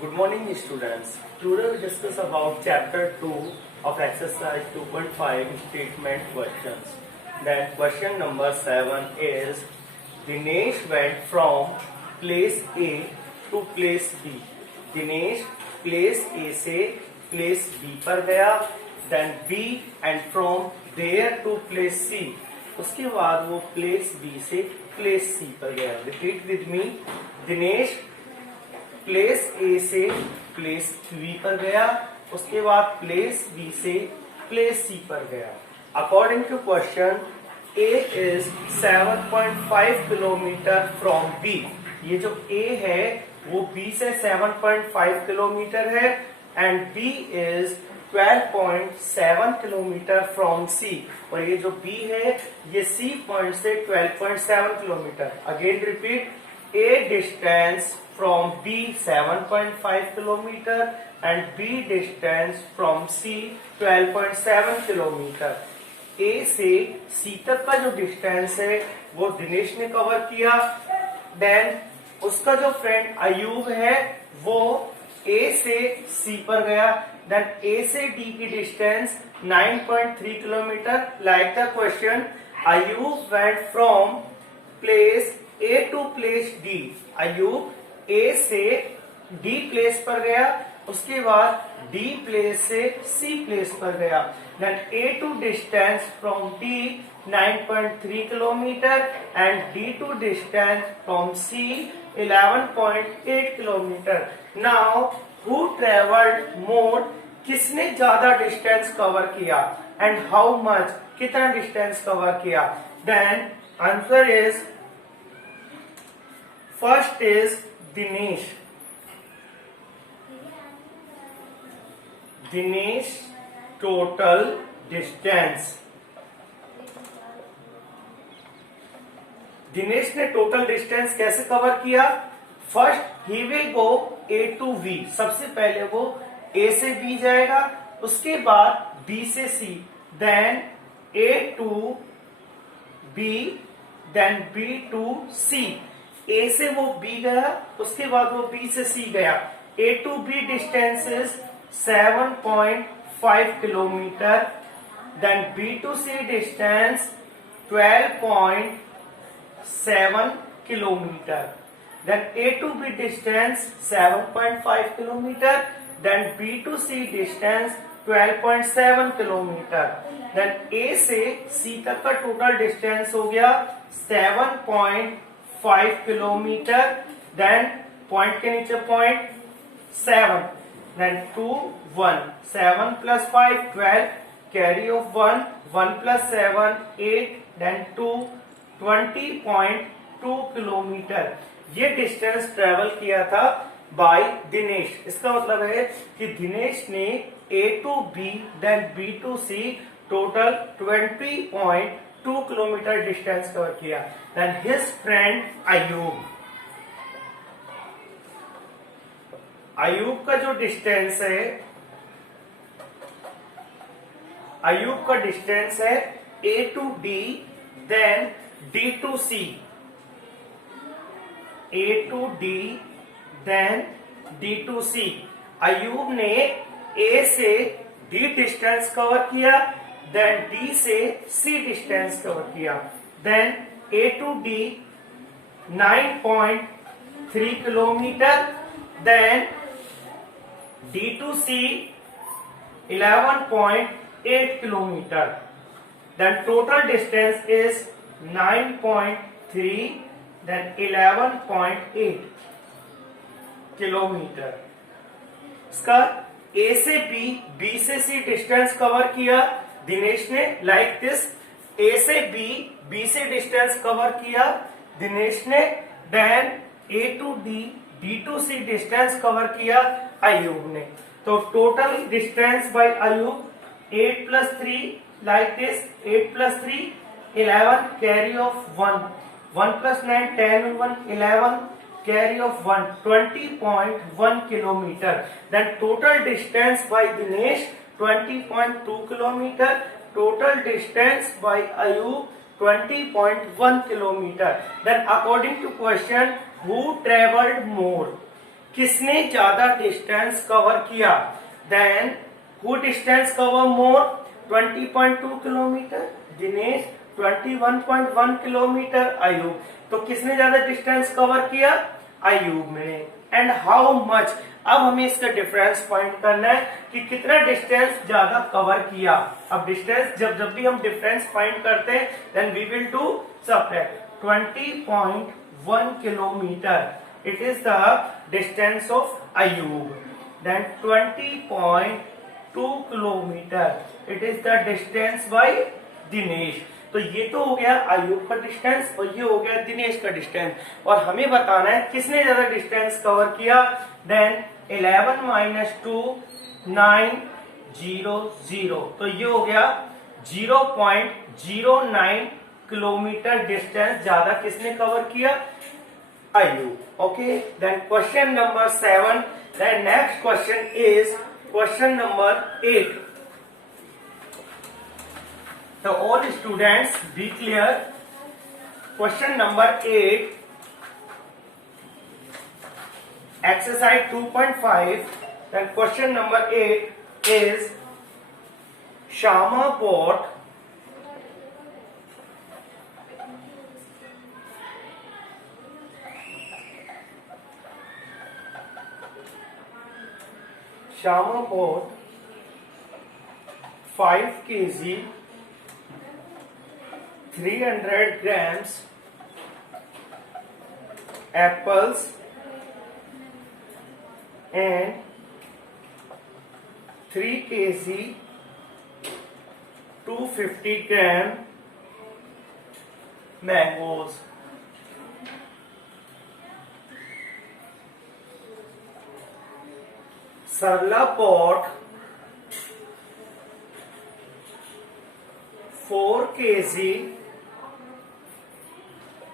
Good morning, students. Today we discuss about chapter 2 of exercise 2.5 statement questions. Then question number 7 is Dinesh went from place A to place B. Dinesh place A से place B पर गया, then B and from there to place C. उसके बाद वो place B से place C पर गया. Repeat with me. Dinesh place A से प्लेस बी पर गया, उसके बाद प्लेस बी से प्लेस सी पर गया. According to question, A is 7.5 kilometre from B. ये जो ए है वो बी से 7.5 किलोमीटर है and B is 12.7 kilometre from C. और ये जो बी है ये सी पॉइंट से 12.7 kilometre. Again repeat. A distance from B 7.5 kilometer and B distance from C 12.7 kilometer. A से C तक का जो डिस्टेंस है वो दिनेश ने कवर किया. देन उसका जो फ्रेंड अयूब है वो A से C पर गया. देन A से D की distance 9.3 kilometre. Like the question, Ayub went from place A to place D. Ayub A से D प्लेस पर गया, उसके बाद D प्लेस से C प्लेस पर गया. Then A to distance from D 9.3 kilometre and D to distance from C 11.8 kilometre. Now who travelled more, किसने ज्यादा डिस्टेंस कवर किया एंड हाउ मच, कितना डिस्टेंस कवर किया. Then answer is first is Dinesh. Dinesh total distance. Dinesh ने total distance कैसे cover किया. First he will go A to B. सबसे पहले वो ए से बी जाएगा, उसके बाद बी से C, then A to B, then B to C. A से वो बी गया, उसके बाद वो बी से सी गया. A to B distance is 7.5 kilometre. Then B to C distance 12.7 kilometre. Then A to B distance 7.5 kilometre. Then B to C distance 12.7 kilometre. Then A से C तक का टोटल डिस्टेंस हो गया 7.5 kilometre. Then point के नीचे point 7, then 2 1, 7 plus 5 12, carry of 1, 1 plus 7 8, then 2 20.2 kilometre. ये distance travel किया था बाय दिनेश. इसका मतलब है कि दिनेश ने A to B then B to C total 20.2 kilometre distance cover किया. Then his friend Ayub. Ayub का जो डिस्टेंस है, अयूब का डिस्टेंस है A to D then D to C. A to D then D to C. Ayub ने ए से D distance cover किया, then D से सी डिस्टेंस कवर किया. Then A to D 9.3 kilometre. Then D to C 11.8 kilometre. Then total distance is 9.3 then 11.8 kilometre. इसका A से B, B से C distance cover किया दिनेश ने. लाइक दिस, ए से बी, बी से डिस्टेंस कवर किया दिनेश ने. Then A to D, D to C distance cover किया अयूब ने. तो total distance by Ayub 8 plus 3, like this 8 plus 3 11, carry of 1, 1 plus 9 10 1 11, carry of 1 20.1 kilometer. Then total distance by Dinesh 20.2 kilometer. Total distance by Ayub 20.1 kilometer. Then according to question, who traveled more? किसने ज्यादा distance cover किया? Then who distance cover more? 20.2 kilometre Dinesh, 21.1 kilometre Ayub. तो किसने ज्यादा distance cover किया? आयुब ने। And how much? अब हमें इसका डिफरेंस फाइंड करना है कि कितना डिस्टेंस ज्यादा कवर किया। अब डिस्टेंस जब भी हम डिफरेंस फाइंड करते हैं then we will do subtract. 20.1 kilometer. It is the distance of Ayub. Then 20.2 kilometer. It is the distance by Dinesh. तो ये तो हो गया आयुब का डिस्टेंस और ये हो गया दिनेश का डिस्टेंस। और हमें बताना है किसने ज्यादा डिस्टेंस कवर किया। देन 11 - 2 9 0 0। तो ये हो गया 0.09 किलोमीटर डिस्टेंस ज्यादा किसने कवर किया? Ayub. Okay, then question number 7। Then next question is question number 8। So all students be clear. Question number 8, exercise 2.5. Then question number 8 is Shama bought Shama bought 5 kg 300 grams apples and 3 kg 250 gram mangoes. Sarla bought 4 kg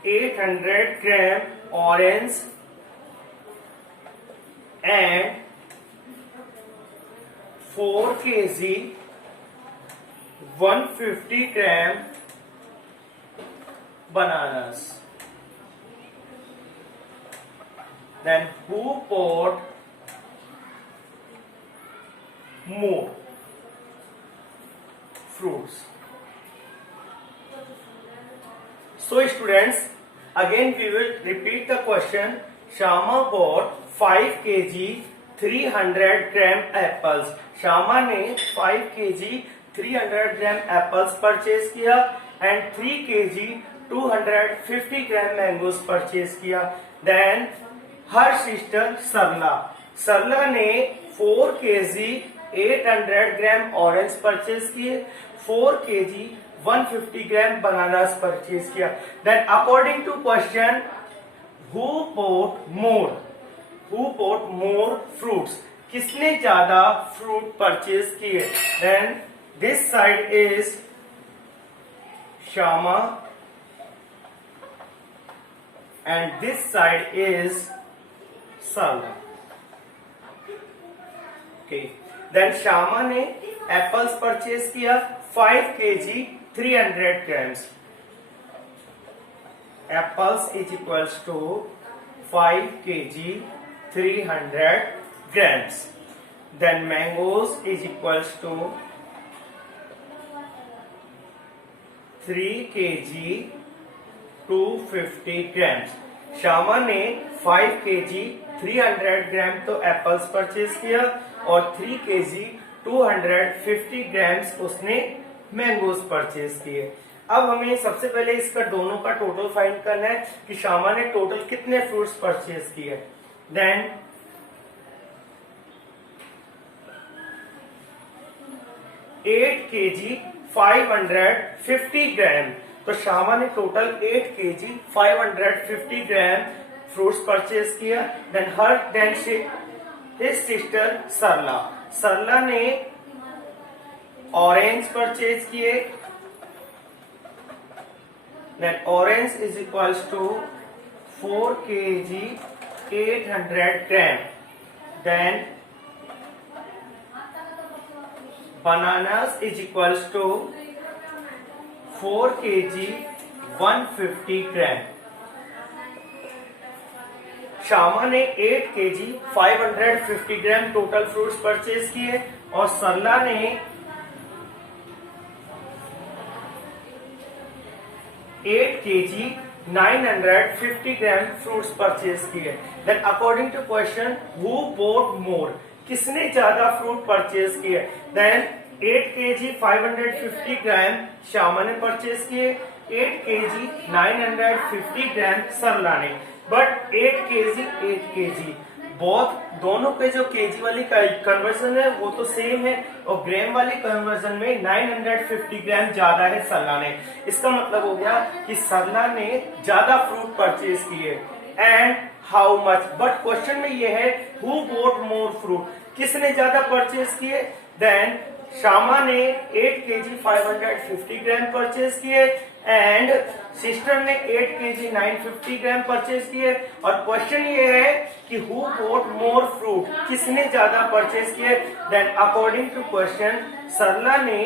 800 gram orange and 4 kg 150 gram bananas. Then who bought more fruits? So students, again we will repeat the question. Shama bought 5 kg 300 gram apples. Shama ने 5 kg 300 gram apples purchase किया and 3 kg 250 gram mangoes purchase किया. Then her sister सरला ने 4 kg 800 gram orange purchase किए, 4 kg 150 gram bananas purchase किया. Then according to question, who bought more? Who bought more fruits? किसने ज्यादा fruit purchase किए? Then this side is Shama and this side is Sarla. Okay. Then Shama ने apples purchase किया 5 kg 300 grams. Apples is equals to 5 kg 300 grams. Then mangoes is equals to 3 kg 250 grams. शामा ने 5 kg 300 ग्राम तो apples purchase किया और 3 kg 250 grams उसने mangoes purchase किए. अब हमें सबसे पहले इसका दोनों का टोटल फाइंड करना है कि शामा ने टोटल कितने फ्रूट्स परचेज किए. देन एट kg 550 ग्राम, तो शामा ने total 8 kg 550 gram fruits purchase किया. देन हिज सिस्टर सरला ने ऑरेंज परचेज किए. Then orange is equals to 4 kg 800 gram. Then bananas is equals to 4 kg 150 gram. Shyama ने 8 kg 550 gram total fruits purchase किए और सरला ने 8 kg 950 gram fruits purchase किए। Then according to question who bought more, किसने ज्यादा fruit purchase किए। Then 8 kg 550 gram Shyama ने purchase किए, 8 kg 950 ग्राम सरला ने। बट 8 kg बहुत दोनों पे जो केजी वाली कन्वर्जन है वो तो सेम है और ग्राम वाली कन्वर्जन में 950 ग्राम ज्यादा है सरला ने। इसका मतलब हो गया कि सरला ने ज्यादा फ्रूट परचेज किए। And how much, but question में ये है हु बोट मोर फ्रूट, किसने ज्यादा परचेज किए। देन श्यामा ने 8 kg 550 ग्राम परचेज किए एंड सिस्टर ने 8 kg 950 ग्राम परचेज किए। और क्वेश्चन ये है कि हु बोट मोर फ्रूट, किसने ज्यादा परचेज किए। देन अकॉर्डिंग टू क्वेश्चन सरला ने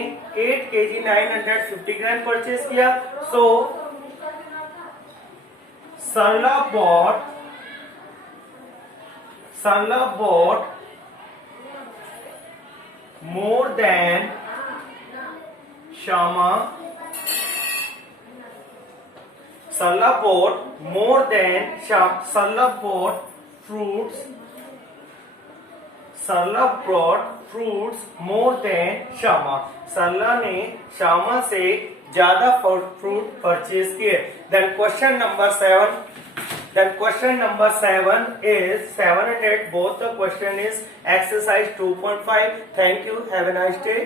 8 kg 950 ग्राम परचेज किया। सो सरला bought more than Shama. Sarla bought more than Shama. Sarla bought fruits. Sarla brought fruits more than Shama. सरला ने श्यामा से ज्यादा फ्रूट परचेज किए। Then question number 7. Then question number 7 is 7 and 8. Both the question is exercise 2.5. Thank you. Have a nice day.